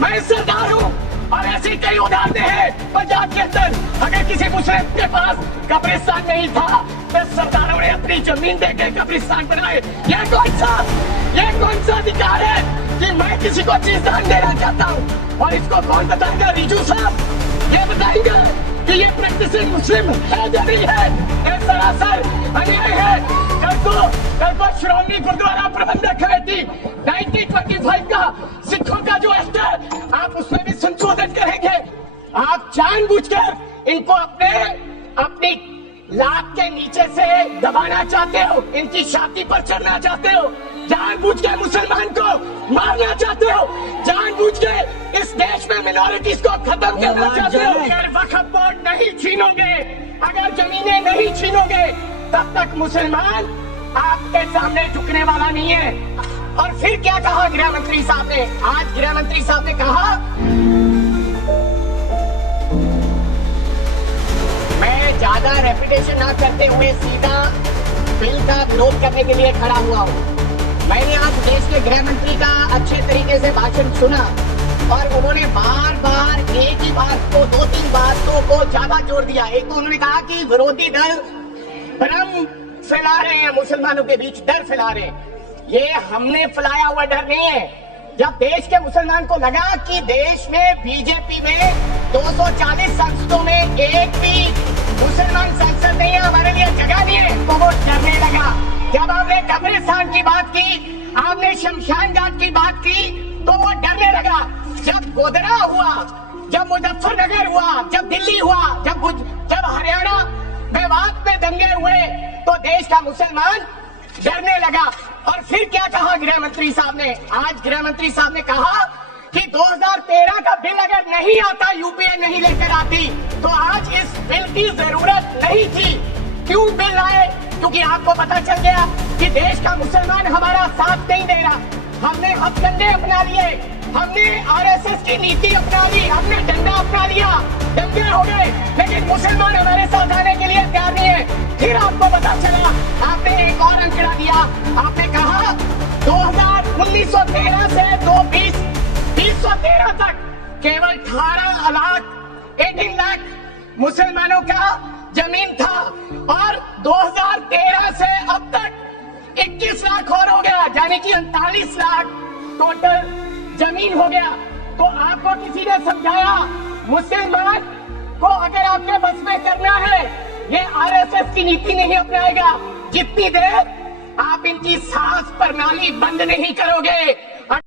मैं सरदार हूँ और ऐसी कई उदाहरणें हैं पंजाब के अंदर। अगर किसी मुस्लिम के पास कब्रिस्तान नहीं था तो सरदारों ने अपनी जमीन देकर कब्रिस्तान बनाए। ये कौन सा अधिकार है कि मैं किसी को चीज दान देना चाहता हूँ? और इसको कौन बताएगा? रिजू साहब ये बताएंगे कि ये प्रैक्टिसिंग मुस्लिम है या नहीं है? ये सरासर अन्याय है। कल को श्रोमणी गुरुद्वारा प्रबंधक कमेटी 1925 का सिखों का जो एक्ट है आप उसमें भी संशोधन करेंगे। आप जानबूझकर इनको अपनी लात के नीचे से दबाना चाहते हो, इनकी छाती पर चढ़ना चाहते हो, जानबूझ के मुसलमान को मारना चाहते हो, जानबूझ के इस देश में मिनॉरिटीज को खत्म करना चाहते हो। अगर वक्फ बोर्ड नहीं छीनोगे, अगर जमीनें नहीं छीनोगे तब तक मुसलमान आपके सामने झुकने वाला नहीं है। और फिर क्या कहा गृह मंत्री साहब ने? आज गृह मंत्री साहब ने कहा मैं ज्यादा रेपुटेशन ना करते हुए सीधा बिल का विरोध करने के लिए खड़ा हुआ हूँ। मैंने आज देश के गृह मंत्री का अच्छे तरीके से भाषण सुना और उन्होंने बार बार एक ही बात को, 2-3 बातों को ज्यादा जोर दिया। एक तो उन्होंने कहा कि विरोधी दल भ्रम फैला रहे हैं, मुसलमानों के बीच डर फैला रहे हैं। ये हमने फैलाया हुआ डर नहीं है। जब देश के मुसलमान को लगा कि देश में बीजेपी में 240 संसदों में एक भी मुसलमान संसद नहीं है, हमारे लिए जगह नहीं है, तो वो डरने लगा। जब आपने कब्रिस्तान की बात की, आपने शमशान घाट की बात की, तो वो डरने लगा। जब गोधरा हुआ, जब मुजफ्फरनगर हुआ, जब दिल्ली हुआ, जब हरियाणा मेवात में दंगे हुए, तो देश का मुसलमान डरने लगा। और फिर क्या कहा गृह मंत्री साहब ने? आज गृह मंत्री साहब ने कहा कि 2013 का बिल अगर नहीं आता, यूपीए नहीं लेकर आती, तो आज इस बिल की जरूरत नहीं थी। क्यों बिल आए? क्योंकि आपको पता चल गया कि देश का मुसलमान हमारा साथ नहीं दे रहा। हमने हथकंडे अपना लिए, हमने आरएसएस की नीति अपना ली, हमने डंडा अपना लिया, दंगे हो गए, लेकिन मुसलमान हमारे साथ आने के लिए तैयार नहीं है। फिर आपको पता चला, आपने एक और आंकड़ा दिया, आपने कहा 1913 से 2013 तक केवल 18 लाख मुसलमानों का जमीन था और 2013 से अब तक 21 लाख और हो गया, यानी कि 39 लाख टोटल जमीन हो गया। तो आपको किसी ने समझाया मुसलमान को अगर आपके बस में करना है, ये आरएसएस की नीति नहीं अपनाएगा जितनी देर आप इनकी सांस प्रणाली बंद नहीं करोगे।